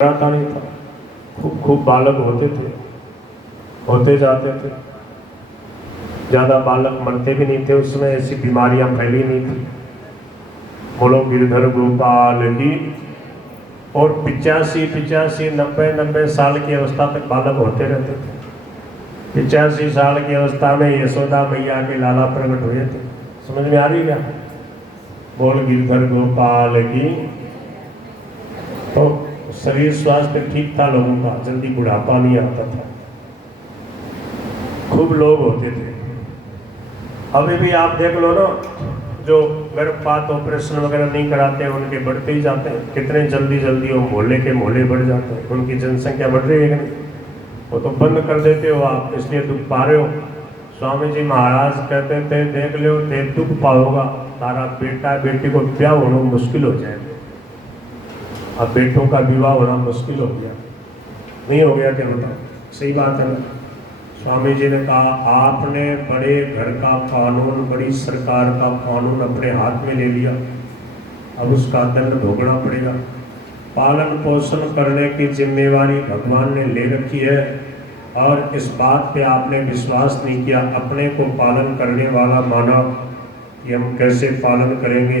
आता नहीं था। खूब खूब बालक होते थे, होते जाते थे। ज़्यादा बालक मरते भी नहीं थे, उसमें ऐसी बीमारियां फैली नहीं थी। बोलो गिरधर गोपाल की। और 85 90 साल की अवस्था तक बालक होते रहते थे। 85 साल की अवस्था में यशोदा मैया के लाला प्रकट हुए थे। समझ में आ रही क्या? बोल गिरधर गोपाल की। तो शरीर स्वास्थ्य ठीक था लोगों का, जल्दी बुढ़ापा नहीं आता था, खूब लोग होते थे। अभी भी आप देख लो ना, जो गर्भपात ऑपरेशन वगैरह नहीं कराते हैं उनके बढ़ते ही जाते हैं। कितने जल्दी जल्दी वो मोहल्ले के मोहल्ले बढ़ जाते हैं, उनकी जनसंख्या बढ़ रही है कि नहीं? वो तो बंद कर देते हो आप, इसलिए दुख पा रहे हो। स्वामी जी महाराज कहते थे, देख लो ते दुख पाओगा, तारा बेटा बेटी को ब्याह होना मुश्किल हो जाएगा। अब बेटों का विवाह होना मुश्किल हो गया, नहीं हो गया क्या? बताओ, सही बात है ना? स्वामी जी ने कहा, आपने बड़े घर का कानून, बड़ी सरकार का कानून अपने हाथ में ले लिया, अब उसका दंड भोगना पड़ेगा। पालन पोषण करने की जिम्मेवारी भगवान ने ले रखी है, और इस बात पे आपने विश्वास नहीं किया, अपने को पालन करने वाला माना कि हम कैसे पालन करेंगे।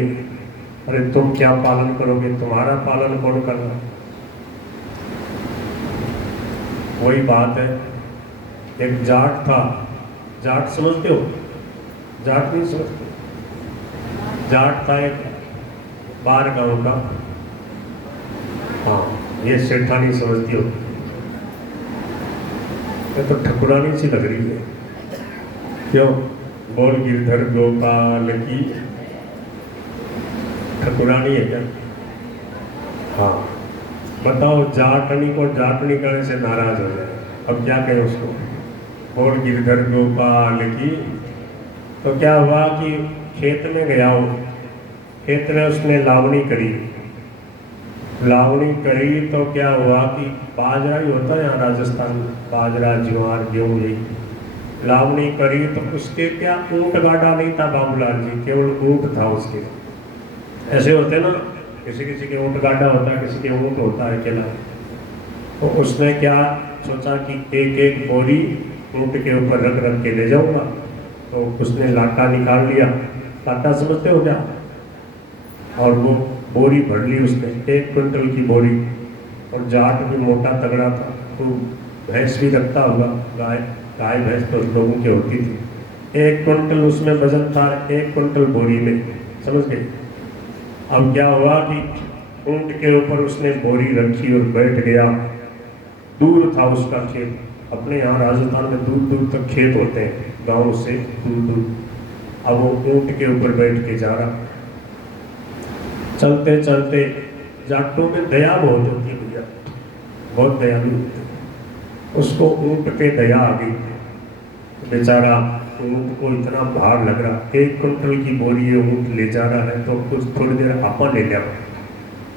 अरे तुम क्या पालन करोगे? तुम्हारा पालन कौन करना? वही बात है। एक जाट था, जाट समझते हो? जाट नहीं समझते? जाट था एक बार गांव का। हाँ, ये सेठानी समझती हो? ये तो ठकुरानी सी लग रही है, क्यों? बोल गिरधर गोपाल की। ठकुरानी है क्या? हाँ, बताओ, जाटनी को जाटनी करने से नाराज हो जाए, अब क्या कहें उसको? बोल गिरधर गोपाल की। तो क्या हुआ कि खेत में गया हो, खेत में उसने लावनी करी। लावनी करी तो क्या हुआ कि बाजरा ही होता है यहाँ राजस्थान में, बाजरा ज्वार गेहूँ, यही लावनी करी। तो उसके क्या ऊँट गाड़ा नहीं था बाबूलाल जी, केवल ऊँट था उसके। ऐसे होते ना, किसी किसी के ऊँट गाड़ा होता है, किसी के ऊँट होता है अकेला। तो उसने क्या सोचा कि एक एक बोरी ऊँट के ऊपर रख रख के ले जाऊंगा। तो उसने लाटा निकाल लिया, लाटा समझते हो क्या? और वो बोरी भर ली उसने, 1 क्विंटल की बोरी। और जाट भी मोटा तगड़ा था, तो भैंस भी रखता होगा, गाय भैंस तो लोगों की होती थी। 1 क्विंटल उसमें वजन था, 1 क्विंटल बोरी में, समझ गए? अब क्या हुआ कि ऊँट के ऊपर उसने बोरी रखी और बैठ गया। दूर था उसका खेत, अपने यहाँ राजस्थान में दूर दूर तक खेत होते हैं, गांव से दूर दूर। अब वो ऊँट के ऊपर बैठ के जा रहा। चलते चलते, जाटों में दया बहुत होती है भैया, बहुत दयालु होते हैं। उसको ऊँट पे दया आ गई, बेचारा ऊँट को इतना भार लग रहा, 1 क्विंटल की बोरी ये ऊँट ले जा रहा है, तो कुछ थोड़ी देर आपा ले लिया।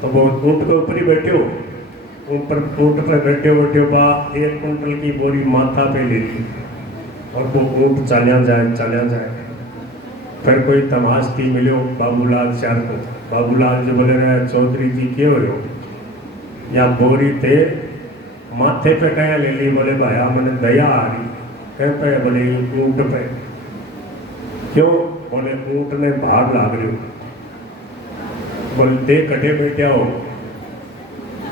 तो वो ऊँट के ऊपर ही बैठे हो, ऊपर ऊँट पर बैठे बैठे बा 1 क्विंटल की बोरी माथा पे ले ली, और वो ऊँट चलिया जाए। फिर कोई तमाशती मिलो बाबूलाल चार को। बाबूलाल जो बोले रहे, चौधरी जी क्यों हो? या बोरी थे माथे पे कहीं ले ली? बोले भाया मैंने दया आ रही। कह पे? बोले ऊँट पे। क्यों? बोले ऊँट ने भार लाग रही। बोलते कटे बैठे हो,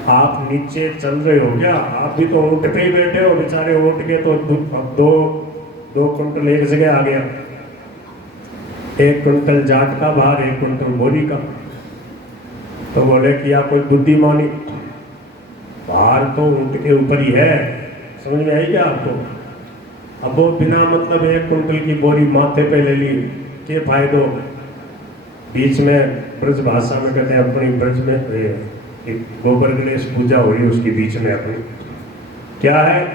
आप नीचे चल रहे हो क्या? आप भी तो ऊँट पे ही बैठे हो, बेचारे ऊँट के तो अब दो क्विंटल एक जगह आ गया। 1 क्विंटल जाट का भार, 1 क्विंटल बोरी का। तो बोले कि आप कोई बुद्धिमानी, भार तो ऊँट के ऊपर ही है, समझ में आई क्या आपको? अब वो बिना मतलब 1 क्विंटल की बोरी माथे पे ले ली, के फायदो? बीच में ब्रज भाषा में कहते हैं, अपनी ब्रज में एक गोबर गणेश पूजा हो रही है उसके बीच में अपनी, क्या है?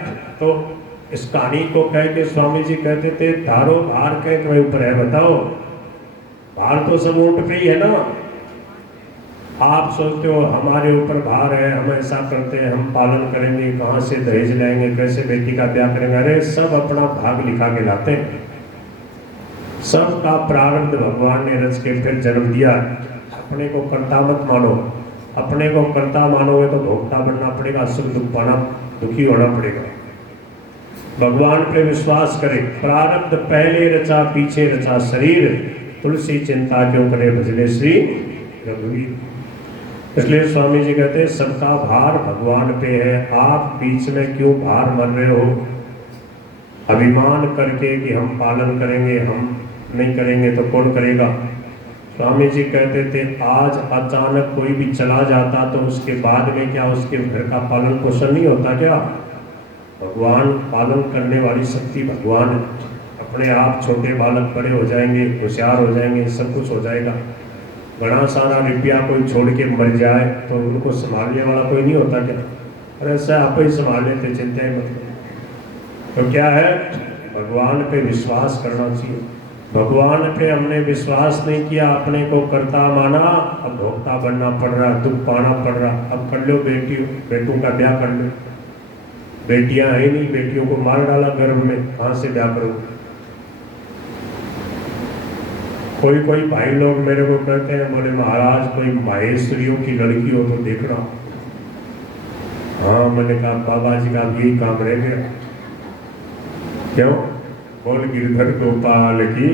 तो इस कहानी को कह के स्वामी जी कहते थे, धारो भार के तुम्हें ऊपर है, बताओ भार तो सब ऊँट पे ही है ना। आप सोचते हो हमारे ऊपर भार है, हम ऐसा करते हैं, हम पालन करेंगे, कहाँ से दहेज लाएंगे, कैसे बेटी का ब्याह करेंगे? अरे सब अपना भाग लिखा के लाते हैं, सबका प्रारब्ध भगवान ने रच के फिर जन्म दिया। अपने को कर्ता मत मानो, अपने को कर्ता मानोगे तो भोक्ता बनना पड़ेगा, सुख दुख पाना, दुखी होना पड़ेगा। भगवान पे विश्वास करें। प्रारब्ध पहले रचा पीछे रचा शरीर, तुलसी चिंता क्यों करे भजने श्री रघुवीर। इसलिए स्वामी जी कहते हैं सबका भार भगवान पे है, आप बीच में क्यों भार मन रहे हो अभिमान करके कि हम पालन करेंगे, हम नहीं करेंगे तो कौन करेगा। स्वामी जी कहते थे आज अचानक कोई भी चला जाता तो उसके बाद में क्या उसके घर का पालन पोषण नहीं होता क्या? भगवान पालन करने वाली शक्ति भगवान, अपने आप छोटे बालक बड़े हो जाएंगे, होशियार हो जाएंगे, सब कुछ हो जाएगा। बड़ा सारा रुपया कोई छोड़ के मर जाए तो उनको संभालने वाला कोई नहीं होता क्या? और ऐसा आप ही संभाल लेते, चिंता ही मत करो। तो क्या है, भगवान पे विश्वास करना चाहिए। भगवान पे हमने विश्वास नहीं किया, अपने को कर्ता माना, अब भोक्ता बनना पड़ रहा, दुख पाना पड़ रहा। अब कर लो बेटों का ब्याह कर लो, बेटियां है नहीं, बेटियों को मार डाला गर्भ में, कहाँ से ब्याह करो। कोई भाई लोग मेरे को कहते हैं, बोले महाराज कोई माहेश्वरियों की लड़की हो तो देखना। हाँ, मैंने कहा बाबा जी का यही काम रह गया। क्यों? बोल गिरधर गोपाल की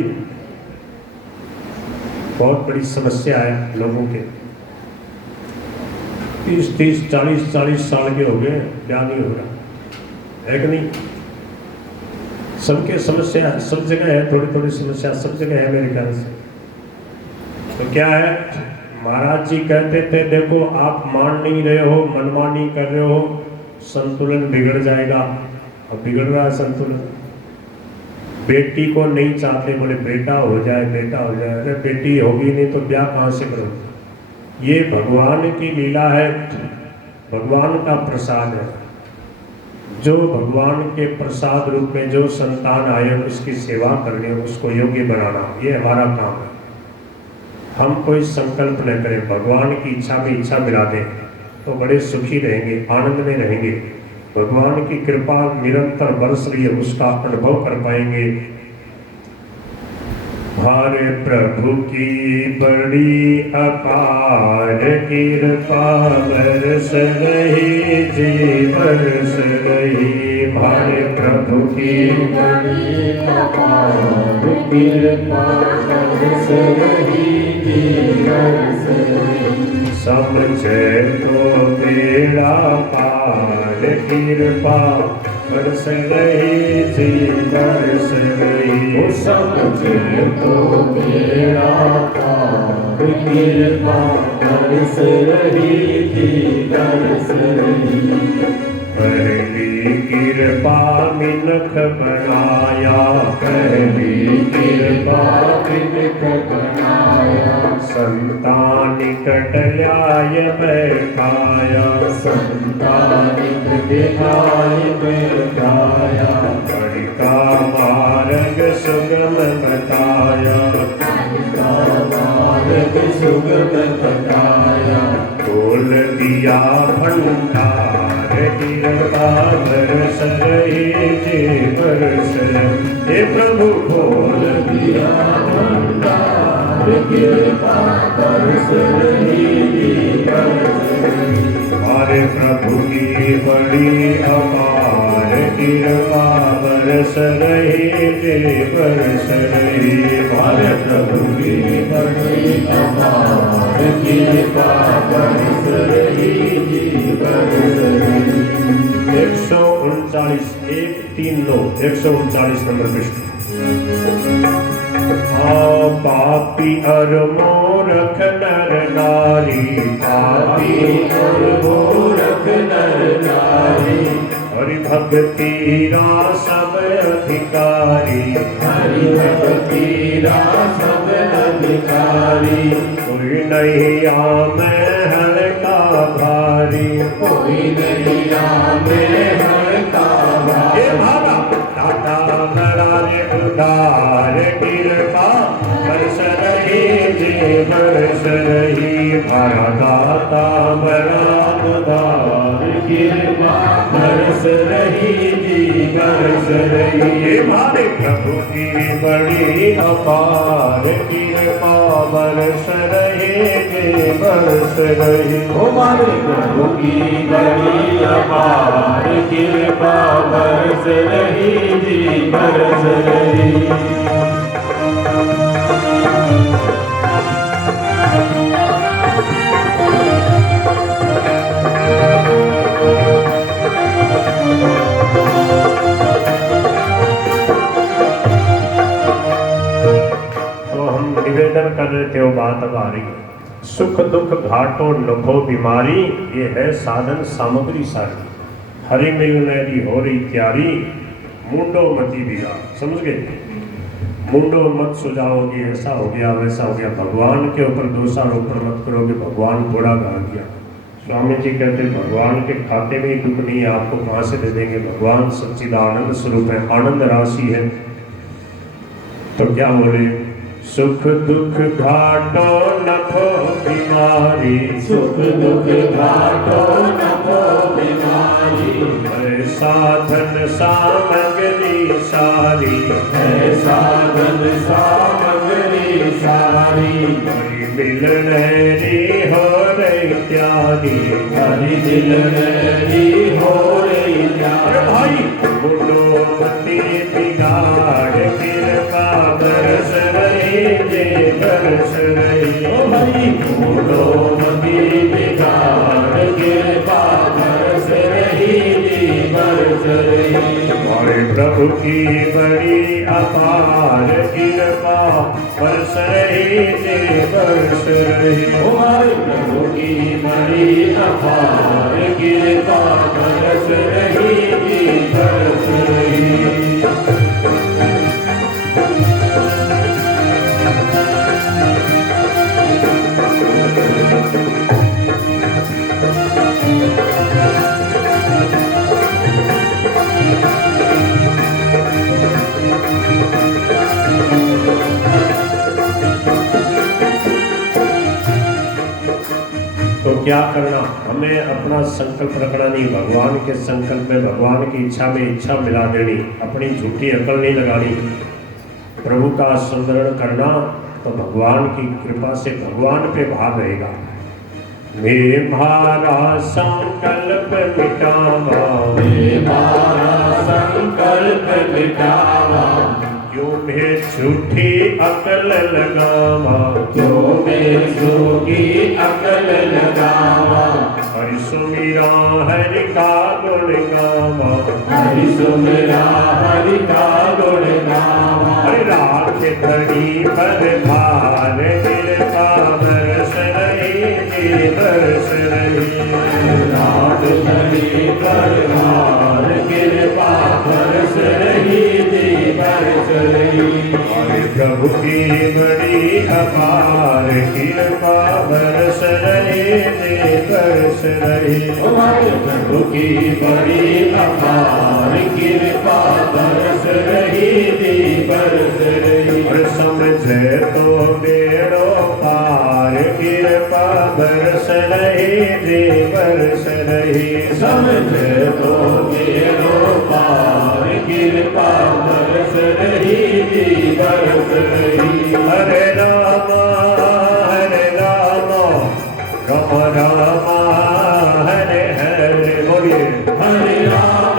बहुत बड़ी समस्या है लोगों के। 30 40 साल के हो गए, ब्याह नहीं हो रहा है कि नहीं? सबके समस्या सब जगह है, थोड़ी थोड़ी समस्या सब जगह है मेरे ख्याल से। तो क्या है, महाराज जी कहते थे देखो आप मान नहीं रहे हो, मनमानी कर रहे हो, संतुलन बिगड़ जाएगा। अब बिगड़ रहा है संतुलन। बेटी को नहीं चाहते, बोले बेटा हो जाए, बेटा हो जाए। अरे बेटी होगी नहीं तो ब्याह कहाँ से करो? ये भगवान की लीला है, भगवान का प्रसाद है। जो भगवान के प्रसाद रूप में जो संतान आए उसकी सेवा करनी, उसको योग्य बनाना, ये हमारा काम है। हम कोई संकल्प न करें, भगवान की इच्छा में इच्छा मिला दें तो बड़े सुखी रहेंगे, आनंद में रहेंगे। भगवान की कृपा निरंतर बरस रही है, उसका अनुभव कर पाएंगे। हरे प्रभु की बड़ी अपार कृपा बरस रही जी बरस रही। हरे प्रभु की बड़ी अपार कृपा बरस रही जी बरस रही। समझे तो बेड़ा पार कृपा बरस रही जी बरस रही। समझे तो बेड़ा पार कृपा बरस रही जी बरस रही। पहली कृपा मिनख बनाया, पहली कृपा मिनख बनाया। संतानिक डल्याय बैठाया, संतानिक डल्याय बैठाया। बड़ी का मार्ग सुगम बताया, बड़ी का मार्ग सुगम बताया। खोल दिया भंडार कृपा बरस रही जी बरस रही। हे प्रभु खोल दिया भंडार कृपा बरस रही जी बरस रही। हमारे प्रभु की बड़ी अपार कृपा बरस रही जी बरस रही। हमारे प्रभु की बड़ी अपार कृपा बरस रही जी बरस रही। 139 139 नंबर पृष्ठ। पापी और मूर्ख नर नारी, पापी और मूर्ख नर नारी। हरि भक्ति रा सब अधिकारी, हरि भक्ति रा सब अधिकारी। कोई नहीं आमे हल्का भारी, कोई नहीं आमे हल्का भारी। दाता बरारे उदार कृपा बरस रही जी बरस रही। हरा दाता बरा उदार कृपा बरस रही जी बरस रही। ये हमारे प्रभु की बड़ी अपार कृपा बरस रही जी बरस रही। हमारे प्रभु की बड़ी अपार कृपा बरस रही जी बरस रही। निवेदन कर रहे थे वो बात अब आ रही है। सुख दुख घाटो लखो बीमारी, ये है साधन सामग्री सारी। हरि मिलनेरी हो रही तैयारी, मुंडो मती बिगा। समझ गए? मुंडो मत सुझाओगे, ऐसा हो गया वैसा हो गया। भगवान के ऊपर दोषारोपण मत करोगे, भगवान घोड़ा गा दिया। स्वामी जी कहते भगवान के खाते में ही दुख नहीं है, आपको कहाँ से दे देंगे? भगवान सच्चिदानंद स्वरूप है, आनंद राशि है। तो क्या बोले? सुख दुख घाटो नखो बीमारी, सुख दुख घाटो नखो बीमारी। साधन सामग्री सारी, साधन सामग्री सारी। मिलनेरी हो रही त्यागी, हरि मिलनेरी हो रही त्यागी। भाई मुंडो मती बिगाड़, कृपा बरस रही जी बरस रही। ओ भाई मुंडो मती बिगाड़, कृपा बरस रही जी बरस रही। हमारे प्रभु की बड़ी अपार कृपा बरस रही जी बरस रही। हमारे प्रभु की बड़ी अपार कृपा बरस रही जी बरस रही। तो क्या करना? हमें अपना संकल्प रखना नहीं, भगवान के संकल्प में, भगवान की इच्छा में इच्छा मिला देनी। अपनी झूठी अकल नहीं लगानी, प्रभु का स्मरण करना। तो भगवान की कृपा से भगवान पे भार रहेगा। मेरा संकल्प मिटावा, मेरा संकल्प मिटावा। क्यों मैं झूठी अकल लगावा, क्यों मैं झूठी अकल लगावा। हरि सुमिरा हरि का गुण गावा, हरि सुमिरा हरि का गुण गावा। हरि रात घड़ी पर भार, कृपा बरस रही जी बरस रही। रात घड़ी पर भार, कृपा बरस रही जी बरस रही। हमारे प्रभु की बड़ी अपार कृपा बरस रही जी बरस रही। हमारे प्रभु की बड़ी अपार कृपा बरस रही जी बरस रही। और समझे तो बेड़ो पार, कृपा बरस रही जी बरस रही। समझे तो बेड़ो पार, कृपा बरस रही जी बरस रही। हरे राम राम राम हरे हरे। बोलिए हरे राम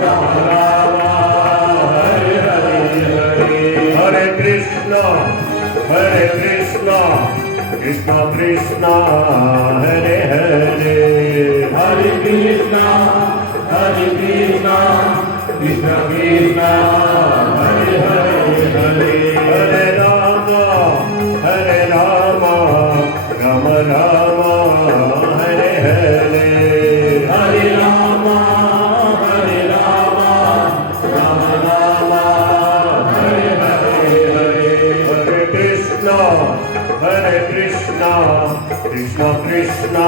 राम राम हरे हरे। हरे कृष्णा कृष्णा कृष्णा हरे हरे। हरे कृष्णा कृष्णा कृष्णा हरे हरे। हरे राम राम राम हरे हरे। हरे राम राम राम हरे हरे। हरे कृष्णा कृष्णा कृष्णा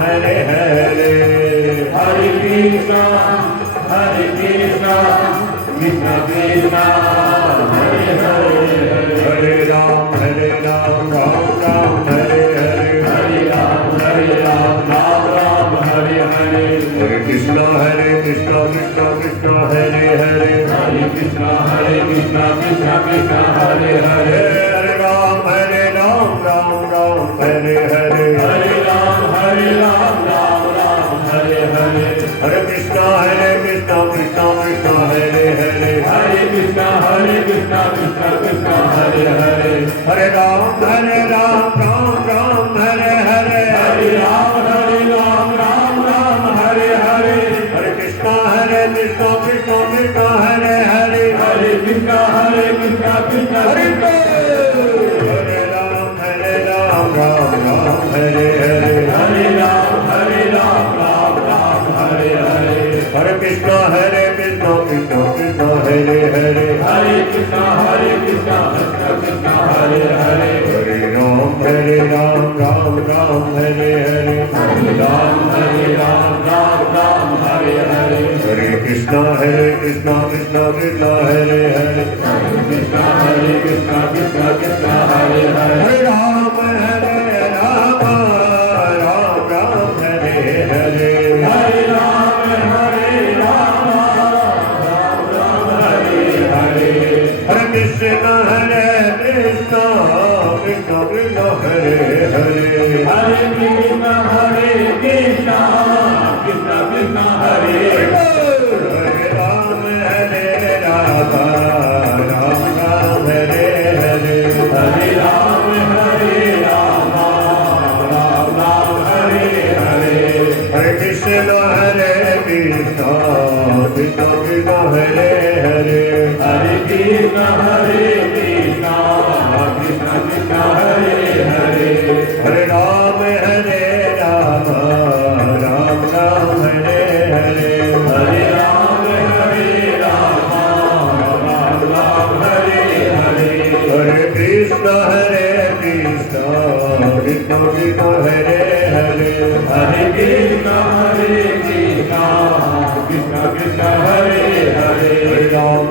हरे हरे। हरे कृष्णा कृष्णा कृष्णा हरे हरे। हरे राम राम राम हरे हरे। हरे राम राम राम हरे हरे। हरे कृष्णा कृष्ण कृष्ण हरे हरे हरे कृष्ण कृष्ण कृष्ण हरे हरे हरे राम राम राम हरे हरे हरे राम राम राम हरे हरे हरे कृष्ण कृष्ण कृष्ण हरे हरे हरे कृष्ण कृष्ण कृष्ण हरे हरे हरे राम राम राम हरे हरे हरे राम राम हरे हरे हरे कृष्ण कृष्ण कृष्ण हरे हरे हरे कृष्ण कृष्ण हरे हरे हरे राम राम राम हरे हरे हरे राम राम हरे हरे हरे कृष्ण कृष्ण कृष्ण हरे हरे हरे कृष्ण कृष्ण कृष्ण हरे हरे हरे राम राम हरे हरे हरे राम राम हरे हरे हरे कृष्ण कृष्ण कृष्ण हरे हरे हरे कृष्ण कृष्ण कृष्ण हरे हरे हरे राम राम राम हरे हरे हरे राम राम हरे हरे हरे कृष्ण कृष्ण कृष्ण हरे हरे हरे कृष्ण कृष्ण कृष्ण हरे हरे राम राम हरे हरे हरे राम राम हरे हरे हरे कृष्ण कृष्ण कृष्ण हरे हरे हरे कृष्ण कृष्ण कृष्ण हरे हरे हरे राम राम हरे हरे हरे राम राम हरे हरे हरे कृष्ण कृष्ण कृष्ण हरे हरे हरे कृष्ण कृष्ण कृष्ण हरे हरे हरे राम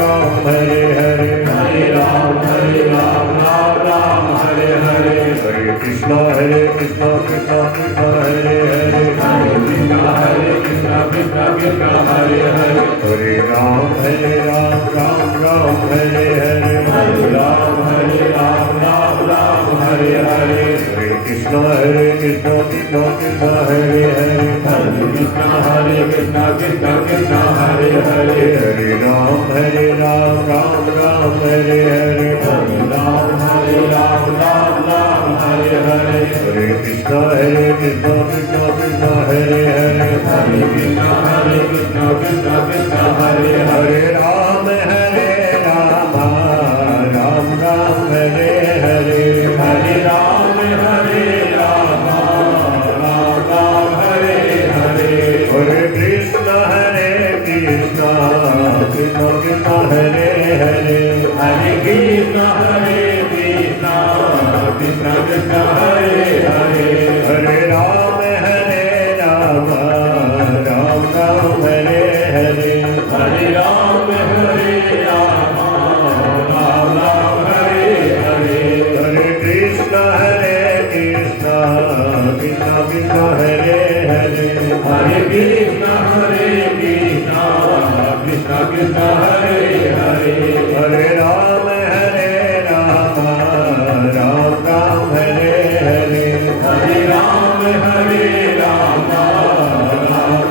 राम हरे हरे हरे राम राम हरे हरे हरे कृष्ण कृष्ण कृष्ण हरे हरे हरे कृष्ण कृष्ण हरे हरे हरे राम राम हरे हरे हरे राम राम हरे हरे हरे कृष्ण कृष्ण कृष्ण हरे हरे हरे कृष्ण कृष्ण हरे हरे हरे राम राम हरे हरे हरे राम हरे हरे हरे कृष्ण कृष्ण कृष्ण हरे हरे हरे कृष्ण कृष्ण हरे हरे हरे राम राम हरे हरे हरे राम राम हरे हरे हरे कृष्ण कृष्ण कृष्ण हरे हरे हरे कृष्ण कृष्ण कृष्ण हरे हरे हरे राम राम हरे हरे हरे राम राम हरे हरे हरे कृष्ण कृष्ण कृष्ण हरे हरे हरे कृष्ण कृष्ण कृष्ण हरे हरे हरे राम राम हरे हरे हरे राम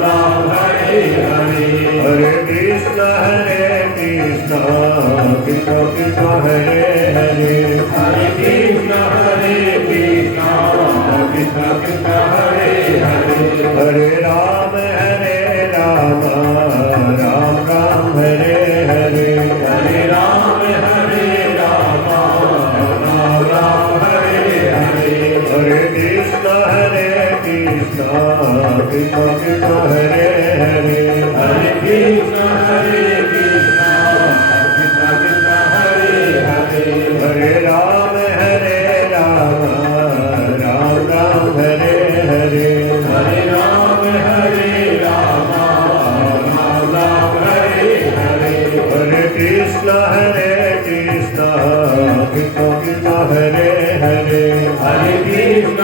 राम हरे हरे हरे कृष्ण कृष्ण कृष्ण हरे हरे हरे कृष्ण कृष्ण कृष्ण हरे हरे हरे राम राम हरे हरे हरे राम राम हरे हरे हरे कृष्ण कृष्ण कृष्ण हरे हरे हरे कृष्ण कृष्ण कृष्ण हरे हरे हरे राम राम हरे हरे हरे राम राम हरे हरे हरे कृष्ण कृष्ण कृष्ण हरे हरे हरे कृष्ण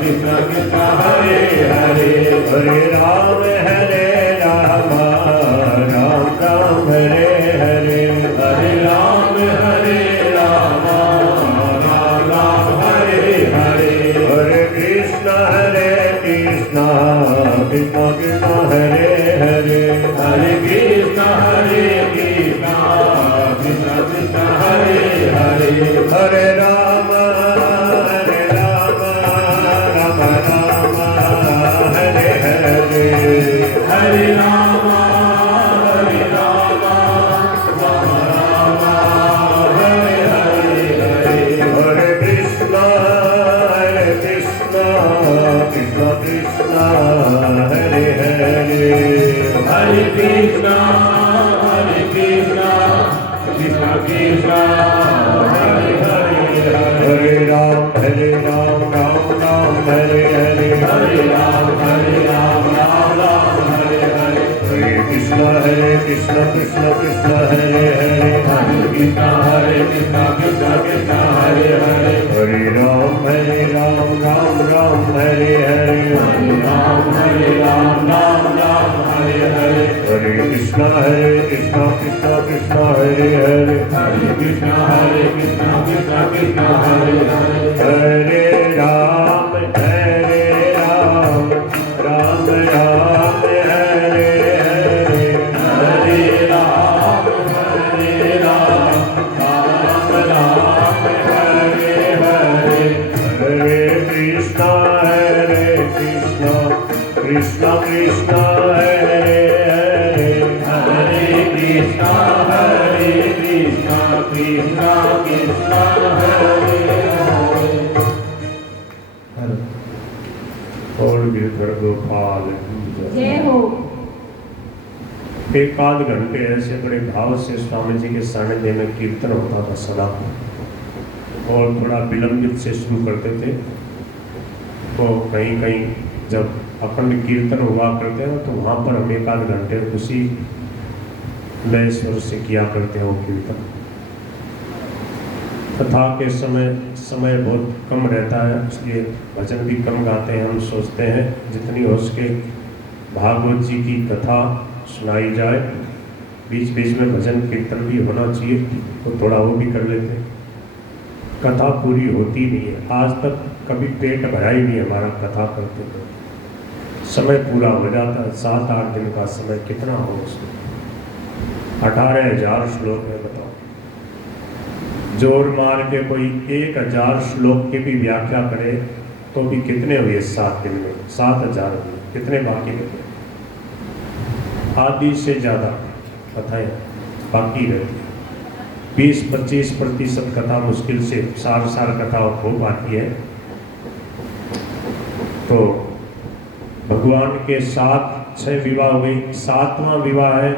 कृष्ण कृष्ण हरे हरे हरे राम राम राम हरे हरे, हरे राम राम राम हरे हरे, हरे कृष्ण कृष्ण कृष्ण हरे हरे, हरे कृष्ण कृष्ण कृष्ण हरे हरे, हरे राम राम राम हरे हरे, हरे राम राम हरे हरे, हरे कृष्ण कृष्ण कृष्ण हरे हरे, हरे कृष्ण कृष्ण कृष्ण हरे हरे, हरे राम राम राम हरे हरे, हरे राम राम राम हरे हरे, हरे कृष्ण कृष्ण कृष्ण हरे हरे, हरे कृष्ण कृष्ण कृष्ण हरे हरे, हरे राम राम राम हरे हरे, हरे राम राम हरे हरे, हरे कृष्ण कृष्ण कृष्ण हरे हरे, हरे कृष्ण कृष्ण कृष्ण हरे हरे, हरे राम राम राम हरे हरे, हरे राम राम हरे हरे, हरे कृष्ण कृष्ण कृष्ण हरे हरे, हरे कृष्ण कृष्ण कृष्ण हरे हरे, और गिरधर गोपाल जय हो। एक आध घंटे ऐसे बड़े भाव से स्वामी जी के सानिध्य में कीर्तन होता था सदा, और थोड़ा विलंबित से शुरू करते थे। तो कहीं कहीं जब अखंड कीर्तन हुआ करते हैं तो वहाँ पर हम एक आध घंटे उसी नए स्वर से किया करते हैं वो कीर्तन। कथा के समय बहुत कम रहता है, इसलिए भजन भी कम गाते हैं। हम सोचते हैं जितनी हो सके भागवत जी की कथा सुनाई जाए, बीच बीच में भजन कीर्तन भी होना चाहिए, तो थोड़ा वो भी कर लेते हैं। कथा पूरी होती नहीं है, आज तक कभी पेट भरा ही नहीं हमारा कथा करते करते। समय पूरा हो जाता है, 7-8 दिन का समय कितना हो उसमें, 18,000 श्लोक है। बताओ, जोर मार के कोई 1,000 श्लोक की भी व्याख्या करे तो भी कितने हुए 7 दिन में? 7,000 हुए, कितने बाकी रहते? आधी से ज़्यादा कथाएं बाकी रहती है। 20-25% कथा मुश्किल से सार कथा हो पाती है। तो भगवान के 6 विवाह हुए। 7वां विवाह है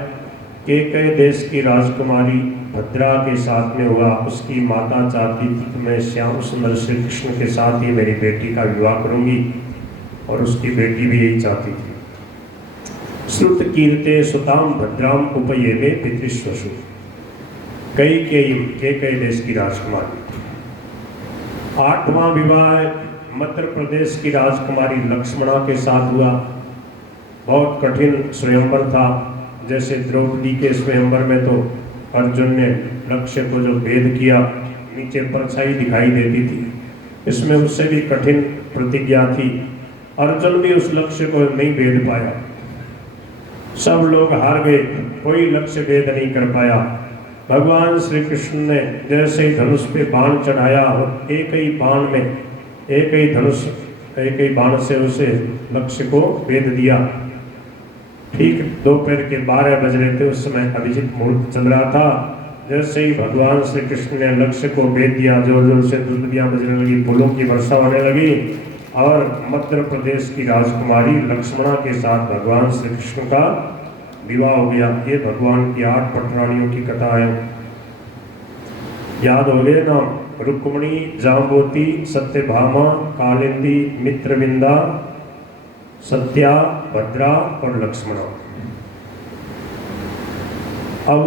केकय देश की राजकुमारी भद्रा के साथ में हुआ। उसकी माता चाहती थी कि मैं श्याम सुंदर श्री कृष्ण के साथ ही मेरी बेटी का विवाह करूंगी, और उसकी बेटी भी यही चाहती थी। श्रुत कीर्ते सुताम भद्राम उपयेमे पितृश्वशु। केकय देश की राजकुमारी। 8वां विवाह मध्य प्रदेश की राजकुमारी लक्ष्मणा के साथ हुआ। बहुत कठिन स्वयंवर था। जैसे द्रौपदी के स्वयंवर में तो अर्जुन ने लक्ष्य को जो भेद किया, नीचे परछाई दिखाई देती थी, इसमें उससे भी कठिन प्रतिज्ञा थी। अर्जुन भी उस लक्ष्य को नहीं भेद पाया, सब लोग हार गए, कोई लक्ष्य भेद नहीं कर पाया। भगवान श्री कृष्ण ने जैसे ही धनुष पे बाण चढ़ाया और एक ही बाण से उसे लक्ष्य को भेद दिया। ठीक दोपहर के 12 बज रहे थे, उस समय अभिजीत मुहूर्त चल रहा था। जैसे ही भगवान श्री कृष्ण ने लक्ष्य को भेद दिया, जोर जोर से दुर्दियाँ बजने लगी, फूलों की वर्षा होने लगी, और मध्य प्रदेश की राजकुमारी लक्ष्मणा के साथ भगवान श्री कृष्ण का विवाह हो गया। ये भगवान की 8 पटरानियों की कथा है। याद हो गए ना? रुक्मिणी, जाम्बोती, सत्यभामा, कालिंदी, मित्रविंदा, सत्या, भद्रा और लक्ष्मणा। अब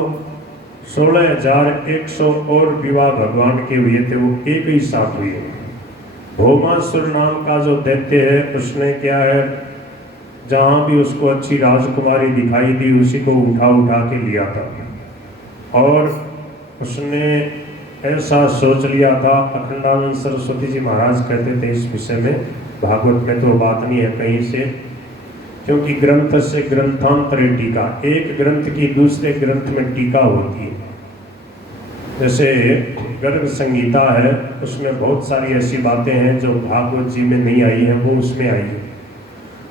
16,100 और विवाह भगवान के हुए थे, वो एक ही साथ हुए। भौमासुर नाम का जो दैत्य है, उसने क्या है, जहाँ भी उसको अच्छी राजकुमारी दिखाई दी उसी को उठा उठा के लिया था। और उसने ऐसा सोच लिया था, अखंडानंद सरस्वती जी महाराज कहते थे इस विषय में, भागवत में तो बात नहीं है कहीं से, क्योंकि ग्रंथ से ग्रंथांतरे टीका, एक ग्रंथ की दूसरे ग्रंथ में टीका होती है। जैसे गर्ग संगीता है, उसमें बहुत सारी ऐसी बातें हैं जो भागवत जी में नहीं आई हैं, वो उसमें आई है।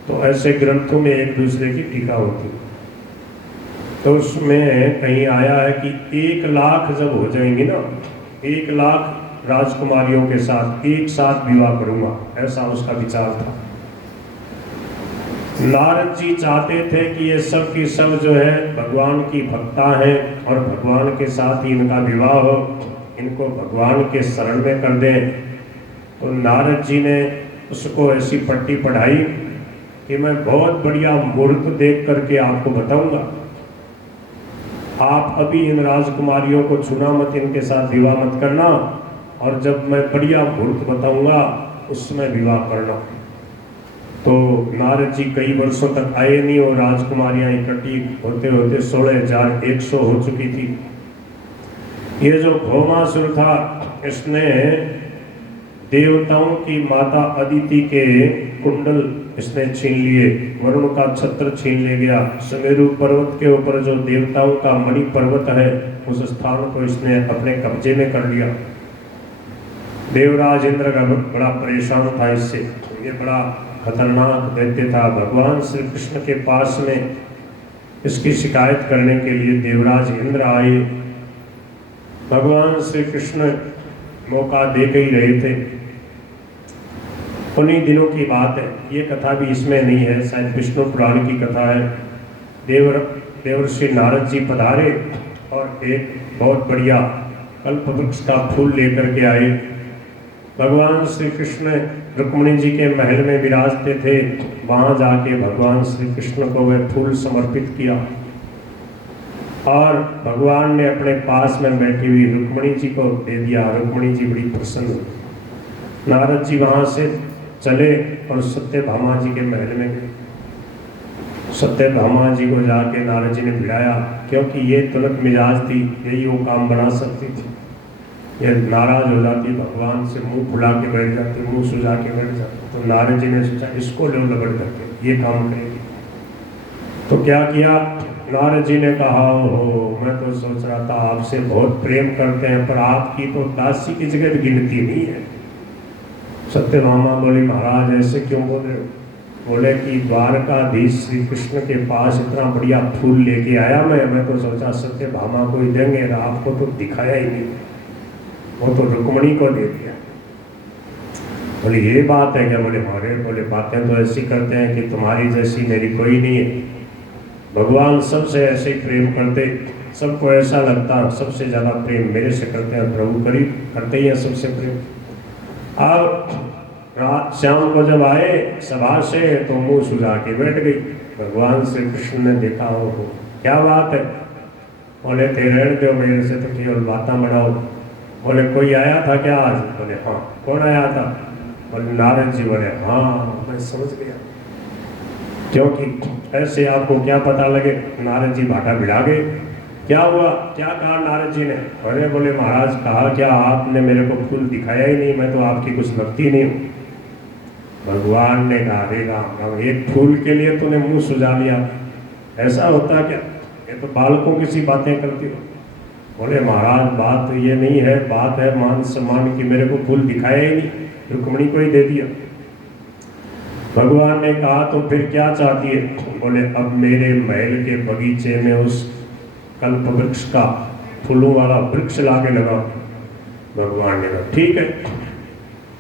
तो ऐसे ग्रंथों में एक दूसरे की टीका होती है। तो उसमें कहीं आया है कि 1 लाख जब हो जाएंगे ना, 1 लाख राजकुमारियों के साथ एक साथ विवाह करूंगा, ऐसा उसका विचार था। नारद जी चाहते थे कि ये सब की सब जो है भगवान की भक्ता है और भगवान के साथ ही इनका विवाह हो, इनको भगवान के शरण में कर दें। तो नारद जी ने उसको ऐसी पट्टी पढ़ाई कि मैं बहुत बढ़िया मुहूर्त देख करके आपको बताऊंगा, आप अभी इन राजकुमारियों को छूना मत, इनके साथ विवाह मत करना, और जब मैं बढ़िया मुहूर्त बताऊंगा उसमें विवाह करना। तो नारद जी कई वर्षों तक आए नहीं और राजकुमारियां इकट्ठी होते होते 16,100 हो चुकी थी। ये जो भौमासुर था, इसने देवताओं की माता अदिति के कुंडल इसने छीन लिए, वरुण का छत्र छीन ले गया, सुमेरु पर्वत के ऊपर जो देवताओं का मणि पर्वत है उस स्थान को इसने अपने कब्जे में कर लिया। देवराज इंद्र का बड़ा परेशान था इससे, ये बड़ा खतरनाक दैत्य था। भगवान श्री कृष्ण के पास में इसकी शिकायत करने के लिए देवराज इंद्र आए। भगवान श्री कृष्ण मौका दे ही रहे थे। उन्हीं दिनों की बात है, ये कथा भी इसमें नहीं है, शायद विष्णु पुराण की कथा है। देवर्षि नारद जी पधारे और एक बहुत बढ़िया कल्प वृक्ष का फूल लेकर के आए। भगवान श्री कृष्ण रुक्मिणी जी के महल में विराजते थे, वहां जाके भगवान श्री कृष्ण को वह फूल समर्पित किया और भगवान ने अपने पास में बैठी हुई रुक्मिणी जी को दे दिया। रुक्मिणी जी बड़ी प्रसन्न हुई। नारद जी वहां से चले और सत्यभामा जी के महल में गए। सत्यभामा जी को जाके नारद जी ने भिड़ाया, क्योंकि ये तुरंत मिजाज थी, यही वो काम बना सकती थी। ये नाराज हो जाती, भगवान से मुंह फुला के बैठ जाती, मुंह सुझा के बैठ जाती। तो नारद जी ने सोचा इसको लो लगड़ करके, ये काम करेगी। तो क्या किया, नारद जी ने कहा, हो मैं तो सोच रहा था आपसे बहुत प्रेम करते हैं, पर आपकी तो दासी की जगह भी गिनती नहीं है। सत्यभामा बोली, महाराज ऐसे क्यों बोल रहे हो? बोले कि द्वारकाधीश श्री कृष्ण के पास इतना बढ़िया फूल लेके आया मैं तो सोचा सत्यभामा को ही देंगे, आपको तो दिखाया ही नहीं, वो तो रुक्मिणी को दे दिया। बोले ये बात है क्या? बोले हमारे, बोले बातें तो ऐसी करते हैं कि तुम्हारी जैसी मेरी कोई नहीं है। भगवान सबसे ऐसे ही प्रेम करते, सबको ऐसा लगता सबसे ज़्यादा प्रेम मेरे से करते हैं, प्रभु करीब करते ही हैं सबसे प्रेम। अब रात शाम को जब आए सभा से तो मुंह सुझा के बैठ गई। भगवान श्री कृष्ण ने देखा, हो क्या बात है? बोले थे रहने दो, मेरे से तो केवल बातें बढ़ाओ। बोले कोई आया था क्या आज? बोले हाँ। कौन आया था? बोले नारद जी। बोले हाँ मैं समझ गया, क्योंकि ऐसे आपको क्या पता लगे। नारद जी भाटा भिड़ा गए। क्या हुआ, क्या कहा नारद जी ने? अरे बोले महाराज कहा क्या, आपने मेरे को फूल दिखाया ही नहीं, मैं तो आपकी कुछ लगती नहीं हूँ। भगवान ने कहा, अरे राम, एक फूल के लिए तूने मुंह सुझा लिया, ऐसा होता क्या? ये तो बालकों की सी बातें करती हो। बोले महाराज बात तो ये नहीं है, बात है मान सम्मान की, मेरे को फूल दिखाया ही नहीं, रुक्मिणी को ही दे दिया। भगवान ने कहा तो फिर क्या चाहती है? बोले अब मेरे महल के बगीचे में उस कल्प वृक्ष का फूलों वाला वृक्ष लाके लगाओ। भगवान ने कहा ठीक है।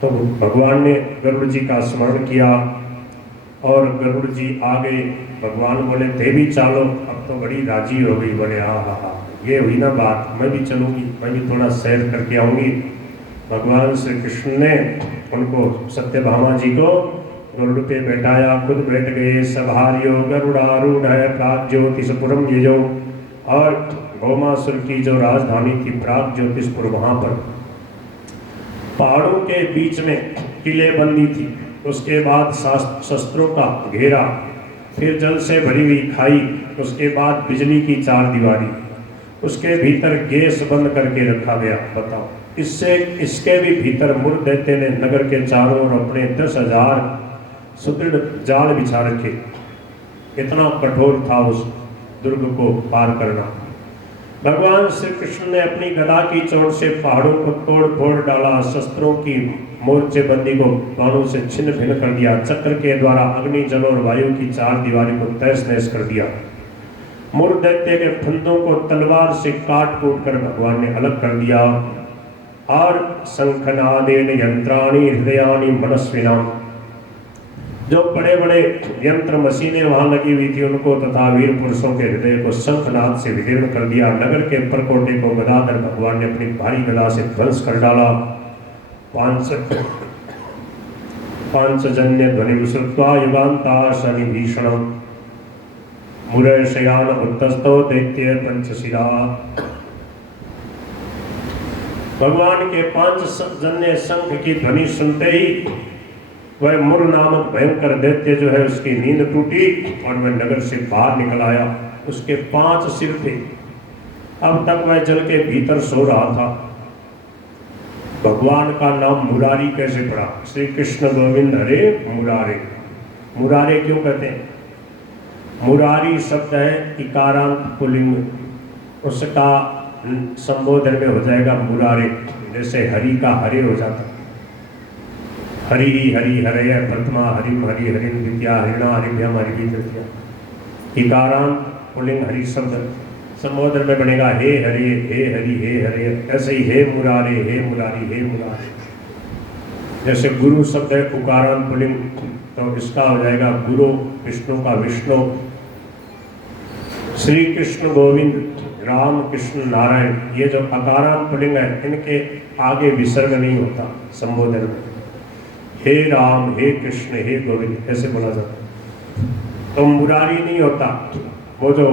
तो भगवान ने गरुड़ जी का स्मरण किया और गरुड़ जी आ गए। भगवान बोले देवी चालो, अब तो बड़ी राजी हो गई। बोले हाँ, ये हुई ना बात, मैं भी चलूंगी, मैं भी थोड़ा सैर करके आऊंगी। भगवान श्री कृष्ण ने उनको सत्यभामा जी को गरुड़ पे बैठाया, खुद बैठ गए। सभार्यो गरुड़ारूढ़ प्राग्ज्योतिषपुरम यजो, और भौमासुर की जो राजधानी थी प्राग्ज्योतिषपुर, वहां पर पहाड़ों के बीच में किले बंदी थी। उसके बाद शस्त्रों का घेरा फिर जल से भरी हुई खाई, उसके बाद बिजली की चार दीवारी, उसके भीतर गैस बंद करके रखा गया। बताओ, इससे इसके भी भीतर मुरदैत्य ने नगर के चारों ओर अपने 10,000 सुदृढ़ जाल बिछा रखे। इतना कठोर था उस दुर्ग को पार करना। भगवान श्री कृष्ण ने अपनी गदा की चोट से पहाड़ों को तोड़ फोड़ डाला, शस्त्रों की मोर्चेबंदी को बाणों से छिन्न भिन्न कर दिया, चक्र के द्वारा अग्नि, जल और वायु की चार दीवारी को तहस नहस कर दिया। मुरदैत्य के फंदों को तलवार से काट कूट कर भगवान ने अलग कर दिया। और शंखनादेन यंत्राणि हृदयानि मनस्विनाम, जो बड़े बड़े यंत्र मशीनें वहां लगी हुई थी उनको तथा वीर पुरुषों के हृदय को शंखनाद से विदीर्ण कर दिया। नगर के परकोटे को गदाधर भगवान ने अपनी भारी गदा से ध्वंस कर डाला। पांचजन्य ध्वनि श्रुत्वा युगांता शनि भीषणम मुरशयान उत्तस्तो दैत्य पंचशिरा। भगवान के पांचजन्य शंख की ध्वनि सुनते ही वह मुर नामक भयंकर दैत्य जो है उसकी नींद टूटी और वह नगर से बाहर निकल आया। उसके 5 सिर थे। अब तक वह जल के भीतर सो रहा था। भगवान का नाम मुरारी कैसे पड़ा? श्री कृष्ण गोविंद हरे मुरारे। मुरारे क्यों कहते हैं? मुरारी शब्द है इकारांत पुल्लिंग, उसका संबोधन में हो जाएगा मुरारे। जैसे हरि का हरे हो जाता, हरि हरि हरय प्रथमा हरिम हरि हरिम द्वितीया हरिणा हरिभ्यम हरि तृतीया। इकारांत पुल्लिंग हरि शब्द संबोधन में बनेगा हे हरि हे हरि हे हरे। ऐसे ही हे मुरारे हे मुरारी हे मुरारी। जैसे गुरु शब्द है उकारांत पुल्लिंग, तो इसका हो जाएगा गुरु, विष्णु का विष्णु। श्री कृष्ण गोविंद, राम कृष्ण नारायण, ये जो अकारांत पुल्लिंग है इनके आगे विसर्ग नहीं होता संबोधन में। हे राम हे कृष्ण हे गोविंद ऐसे बोला जाता। तो मुरारी नहीं होता। वो जो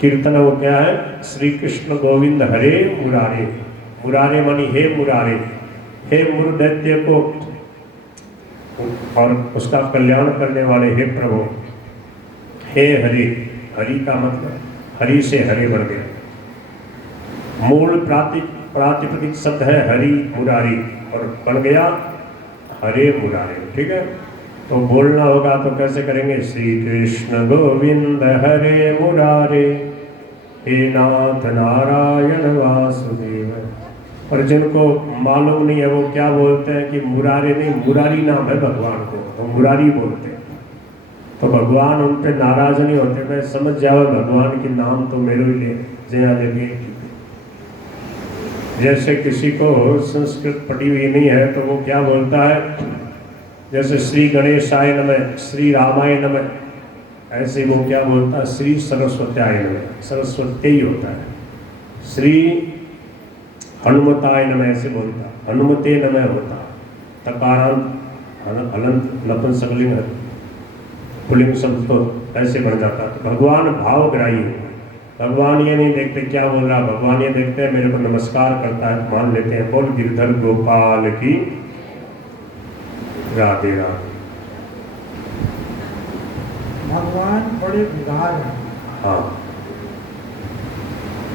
कीर्तन वो क्या है? श्री कृष्ण गोविंद हरे मुरारे। मुरारे मानी हे मुरारे, हे मुरदैत्य को और उसका कल्याण करने वाले हे प्रभु। हे हरि, हरि का मतलब हरि से हरे बन गया। मूल प्रातिपदिक शब्द है हरि मुरारी और बन गया हरे मुरारे। ठीक है, तो बोलना होगा तो कैसे करेंगे? श्री कृष्ण गोविंद हरे मुरारे, हे नाथ नारायण वासुदेव। और जिनको मालूम नहीं है वो क्या बोलते हैं कि मुरारे नहीं, मुरारी नाम है भगवान को, तो मुरारी बोलते हैं। तो भगवान उन पे नाराज नहीं होते। मैं समझ जाओ भगवान के नाम तो मेरे ही ले जया लगे। जैसे किसी को संस्कृत पढ़ी हुई नहीं है तो वो क्या बोलता है? जैसे श्री गणेशाय नमः, श्री रामाय नमः, ऐसे वो क्या बोलता है? श्री सरस्वत्याय नमः। सरस्वती ही होता है। श्री हनुमताय नमः ऐसे बोलता, हनुमते नमः होता। तकारांत हलंत नपुंसकलिंग पुल्लिंग शब्द तो ऐसे बन जाता। तो भगवान भावग्राही है। भगवान ये नहीं देखते क्या बोल रहा, भगवान ये देखते हैं मेरे को नमस्कार करता है, मान लेते हैं। बोल गिरधर गोपाल की राधे राधे। भगवान बड़े विधान हैं। हाँ,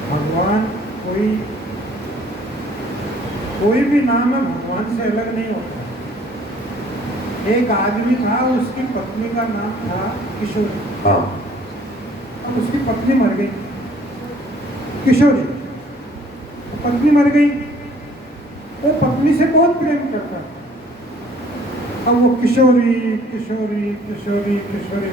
भगवान कोई भी नाम है भगवान से अलग नहीं होता। एक आदमी था, उसकी पत्नी का नाम था किशोरी। हाँ, अब उसकी पत्नी मर गई, किशोरी। पत्नी मर गई, वो पत्नी से बहुत प्रेम करता। अब वो किशोरी किशोरी किशोरी किशोरी